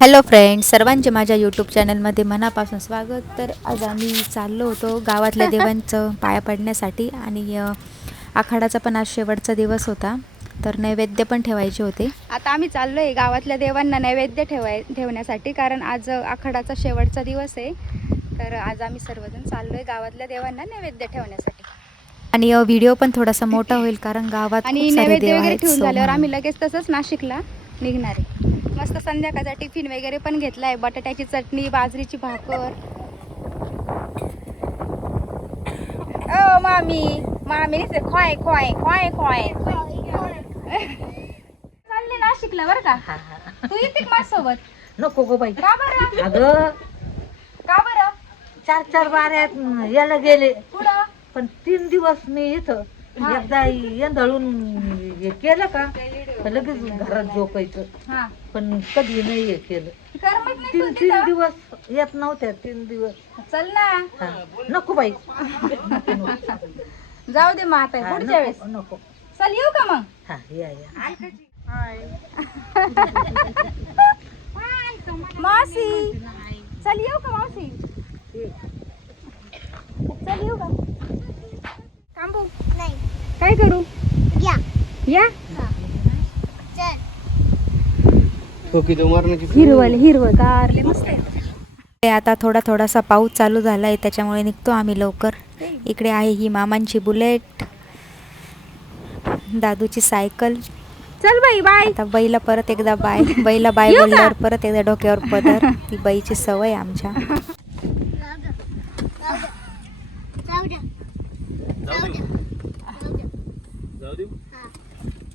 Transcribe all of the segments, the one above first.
Hello friends, सर्वांचे माझ्या YouTube चॅनलमध्ये मनापासून स्वागत. तर आज आम्ही चाललो होतो गावातल्या देवांचं पाया पडण्यासाठी आणि आखाडाचा पण आज शेवटचा दिवस होता, तर नैवेद्य पण ठेवायचे होते. आता आम्ही चाललो आहे गावातल्या देवांना नैवेद्य ठेवण्यासाठी, कारण आज आखाडाचा शेवटचा दिवस आहे. तर आज आम्ही सर्वजण चाललो आहे गावातल्या देवांना नैवेद्य ठेवण्यासाठी. आणि व्हिडिओ पण थोडासा मोठा होईल कारण गावात आणि खूप सारे नैवेद्य देव वगैरे आहेत. ठेवून झाल्यावर आम्ही लगेच तसंच नाशिकला निघणार आहे. मस्त संध्याकाळचा टिफिन वगैरे पण घेतला आहे, बटाट्याची चटणी, बाजरीची भाकर. ओ मामी मामी खोय खोय खोय खोय चालले नाशिकला बरं का. तू येते का माझ्यासोबत? नको गो बाई. का बरं? अगं का बरं? 4-4 बाऱ्यात याला गेले, पुढं पण 3 दिवस मी इथं एकदा येंदळून हे केलं का तर लगेच घरात झोपायचं. हा पण कधी नाही हे केलं. करमत नाही 3 तुला तिथं? दिवस येत नव्हत्या. 3 दिवस चल ना. हा. नको बाई. जाऊ दे मग आता हा, पुढच्या वेळेस. नको नको. चल येऊ का मग? हा या या. मासी चल येऊ का मावशी? चल येऊ का? थांबू नाही. काय करू? या या. हिरवगार लय मस्त आहे. आता थोडासा पाऊस चालू झाला आहे, त्याच्यामुळे निघतो आम्ही लवकर. इकडे आहे ही मामांची बुलेट, दादूची सायकल. चल बाई बाय. आता बैला परत एकदा बाय. बैला बाय येऊ का? बोलल्यावर परत एकदा डोक्यावर पदर. ती बाईची सवय आमच्या.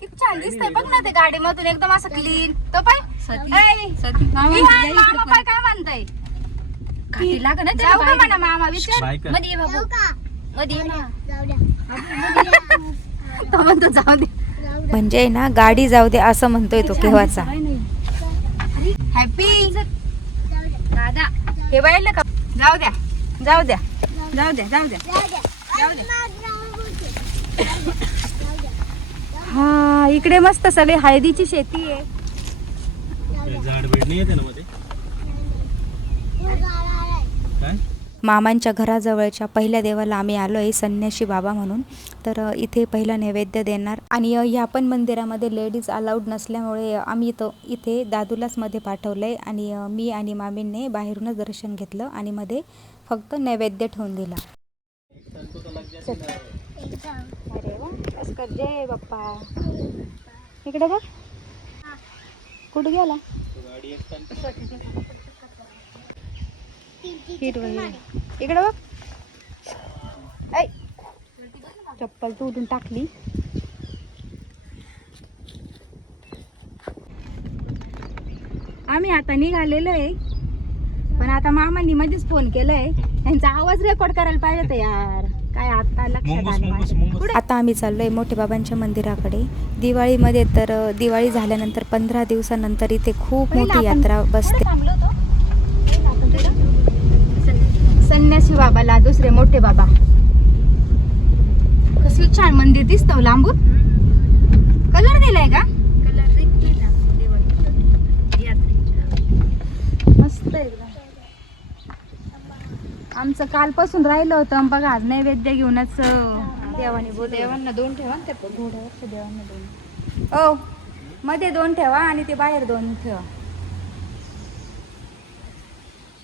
किती छान दिसतंय बघ ना ते गाडीमधून, एकदम असं क्लीन. तो पाय मामा पाय काय म्हणताय? जाऊ का म्हणा मामा? विचार मध्ये ये बाबू, मध्ये ये ना. तो म्हणतो जाऊ दे. म्हणजे ना गाडी जाऊ दे असं म्हणतोय तो केव्हाचा. हॅपी दादा हे बायला का? जाऊ द्या जाऊ द्या जाऊ द्या जाऊ द्या जाऊ द्या. हा इकडे मस्त सगळी हळदीची शेती आहे. मामांच्या घराजवळच्या पहिल्या देवाला आम्ही आलो आहे, संन्याशी बाबा म्हणून. तर इथे पहिला नैवेद्य देणार. आणि ह्या पण मंदिरामध्ये लेडीज अलाउड नसल्यामुळे आम्ही इथे दादूलाच मध्ये पाठवलं आहे. आणि मी आणि मामींनी बाहेरूनच दर्शन घेतलं आणि मध्ये फक्त नैवेद्य ठेवून दिला. अरे वा, अस्कर जय बाप्पा. इकडे बघ, कुठे गेला? हिरवं इकडे बघ. ऐ चप्पल तुटून टाकली. आम्ही आता निघालेलो आहे, पण आता मामांनी मध्येच फोन केलाय. त्यांचा आवाज रेकॉर्ड करायला पाहिजे होता यार. काय आता लक्षात आलं. आता आम्ही चाललोय मोठे बाबांच्या मंदिराकडे. दिवाळीमध्ये तर दिवाळी झाल्यानंतर 15 दिवसानंतर इथे खूप मोठी यात्रा बसते. संन्यासी बाबाला दुसरे मोठे बाबा. कसं छान मंदिर दिसतं लांबून. कलर दिलाय का? मस्त आहे. आमचं कालपासून राहिलं होतं बघा. आज नैवेद्य घेऊनच देवांना 2 ठेवा. त्या घोड्यावरच्या देवांना 2. ओ मध्ये 2 ठेवा आणि ते बाहेर 2 ठेवा.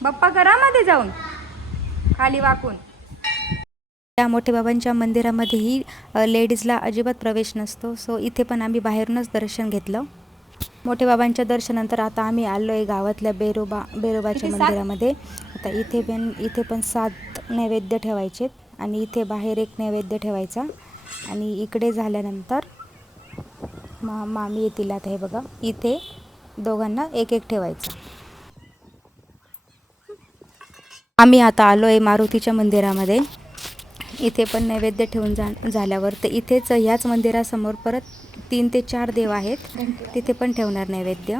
बाप्पा करा मध्ये जाऊन खाली वाकून. त्या मोठे बाबांच्या मंदिरामध्येही लेडीजला अजिबात प्रवेश नसतो. सो इथे पण आम्ही बाहेरूनच दर्शन घेतलं. मोठे बाबांच्या दर्शनानंतर आता आम्ही आलो आहे गावातल्या बेरोबाच्या मंदिरामध्ये. आता इथे पण 7 नैवेद्य ठेवायचे आणि इथे बाहेर 1 नैवेद्य ठेवायचा. आणि इकडे झाल्यानंतर मामी येतील. आता हे बघा, इथे दोघांना 1-1 ठेवायचं. आम्ही आता आलो आहे मारुतीच्या मंदिरामध्ये. इथे पण नैवेद्य ठेवून झाल्यावर तर इथेच ह्याच मंदिरासमोर परत 3 ते 4 देव आहेत, तिथे पण ठेवणार नैवेद्य.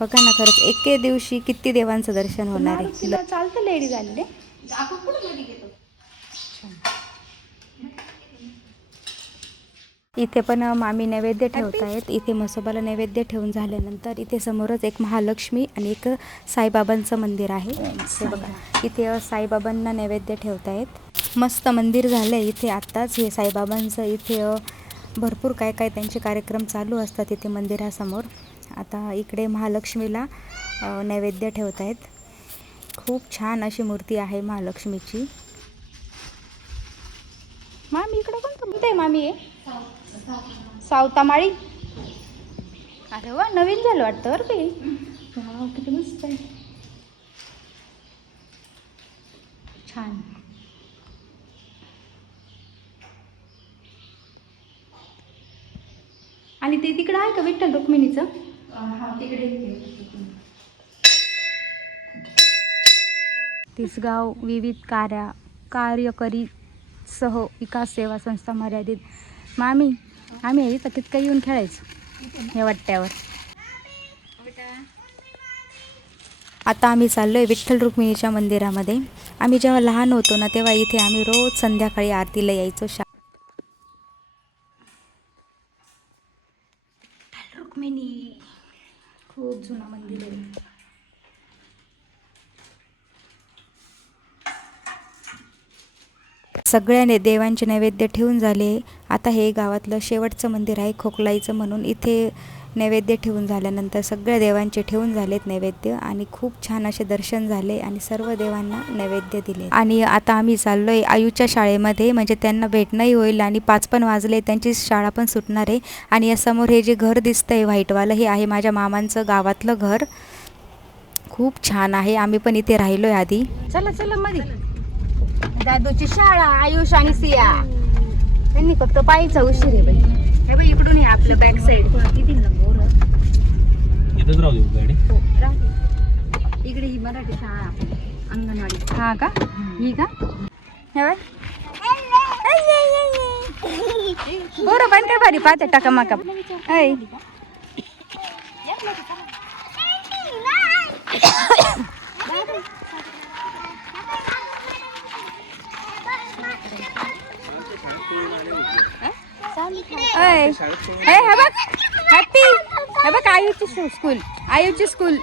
बघा ना, खरंच एके दिवशी किती देवांचं दर्शन होणार आहे. चालतं लेडी झालेले. इथे पण मामी नैवेद्य ठेवत आहेत. इथे म्हसोबाला नैवेद्य ठेवून झाल्यानंतर इथे समोरच एक महालक्ष्मी आणि एक साईबाबांचं मंदिर आहे. हे बघा, इथे साईबाबांना नैवेद्य ठेवत आहेत. मस्त मंदिर झालं आहे इथे आत्ताच. हे साईबाबांचं इथे भरपूर काय काय त्यांचे कार्यक्रम चालू असतात इथे मंदिरासमोर. आता इकडे महालक्ष्मीला नैवेद्य ठेवत आहेत. खूप छान अशी मूर्ती आहे महालक्ष्मीची. मामी इकडे कोणतं म्हणते मामी आहे सावतामाळी. अरे वा, नवीन झालं वाटतं बरं काही. वाव, किती मस्त आहे, छान. आणि ते तिकडं आहे का विठ्ठल रुक्मिणीचं? तिकडे तिसगाव विविध कार्यकरी सह विकास सेवा संस्था मर्यादित. मामी आम्ही इथं कितकं येऊन खेळायचो या वाट्यावर. आता आम्ही चाललो आहे विठ्ठल रुक्मिणीच्या मंदिरामध्ये. आम्ही जेव्हा लहान होतो ना तेव्हा इथे आम्ही रोज संध्याकाळी आरतीला यायचो. रुक्मिणी खूप जुनं मंदिर आहे. सगळ्या देवांचे नैवेद्य ठेवून झाले. आता हे गावातलं शेवटचं मंदिर आहे खोकलाईचं म्हणून. इथे नैवेद्य ठेवून झाल्यानंतर सगळ्या देवांचे ठेवून झालेत नैवेद्य आणि खूप छान असे दर्शन झाले आणि सर्व देवांना नैवेद्य दिले. आणि आता आम्ही चाललो आहे आयुच्या शाळेमध्ये, म्हणजे त्यांना भेटणंही होईल आणि 5 पण वाजले, त्यांची शाळा पण सुटणार आहे. आणि यासमोर हे जे घर दिसतंय व्हाईटवालं, हे आहे माझ्या मामांचं गावातलं घर. खूप छान आहे. आम्ही पण इथे राहिलो आहे आधी. चला चला मध्ये दादूची शाळा, आयुष आणि सिया. त्यांनी फक्त पायीचा उशीर आहे बाई. हे बाई इकडून आहे आपलं बॅक साईड. किती नंबर इथंच राहू देऊ गाडी. हो राहते. इकडे ही मराठी शाळा अंगणवाडी. हा का, ही का? हे बाय बरं पण काय भारी पाहते टाका माका. ऐ हे बघ हॅपी. हे बघ आयुची स्कूल, आयुची स्कूल.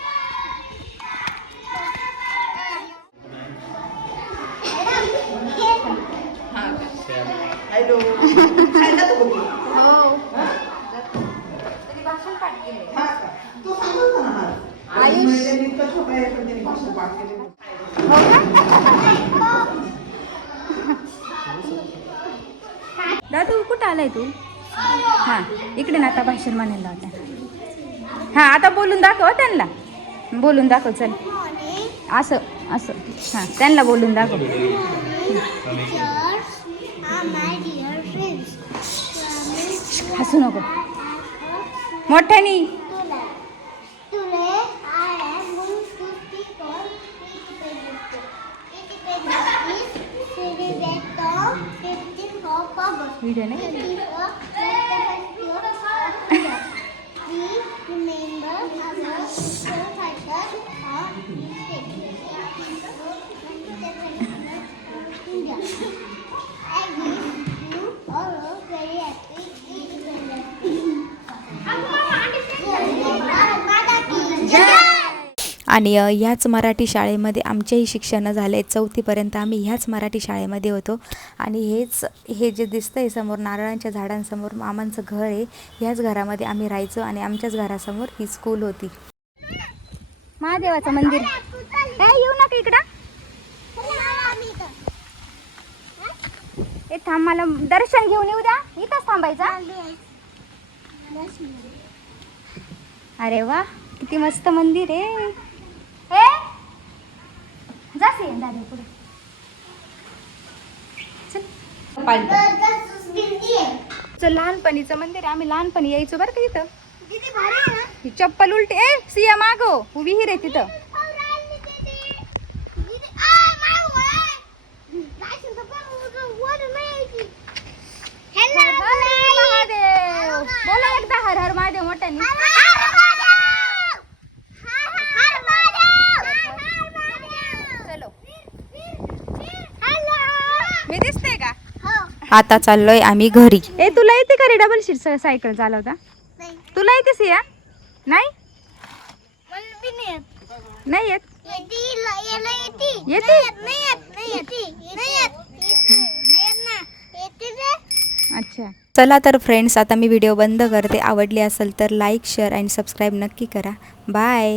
दादू कुठं आलाय तू? हा इकडे ना, आता भाषण म्हणायला होता. हा आता बोलून दाखव त्यांना, बोलून दाखव. चल असं असं, हां त्यांना बोलून दाखव. हसू नको मोठ्यानी. व्हिडिओ नाही आणि ह्याच मराठी शाळेमध्ये आमचेही शिक्षण झाले. 4थीपर्यंत आम्ही ह्याच मराठी शाळेमध्ये होतो. आणि हे जे दिसतंय समोर नारळांच्या झाडांसमोर मामांचं घर आहे. ह्याच घरामध्ये आम्ही राहायचो आणि आमच्याच घरासमोर ही स्कूल होती. महादेवाचं मंदिर. येऊ नका इकडं. ए थांब, मला दर्शन घेऊन येऊ द्या. इथंच थांबायचा. अरे वा, किती मस्त मंदिर आहे. जासे दादा पुढे. चल लहानपणीचं मंदिर. आम्ही लहानपणी यायचो बरं का इथं. ही चप्पल उलटी. ए सिया मागो, विहीर आहे तिथं. महादेव बोला एकदा. हर हर महादेव मोठ्याने. चलो मी दिसते का? आता चाललोय आम्ही घरी. ए तुला येते का रे डबल सीट सायकल चालवता? तुला येतेस या? नाही नाही येत. येते अच्छा. चला तर फ्रेंड्स, आता मी व्हिडिओ बंद करते. आवडली असेल तर लाईक, शेअर आणि सबस्क्राईब नक्की करा. बाय.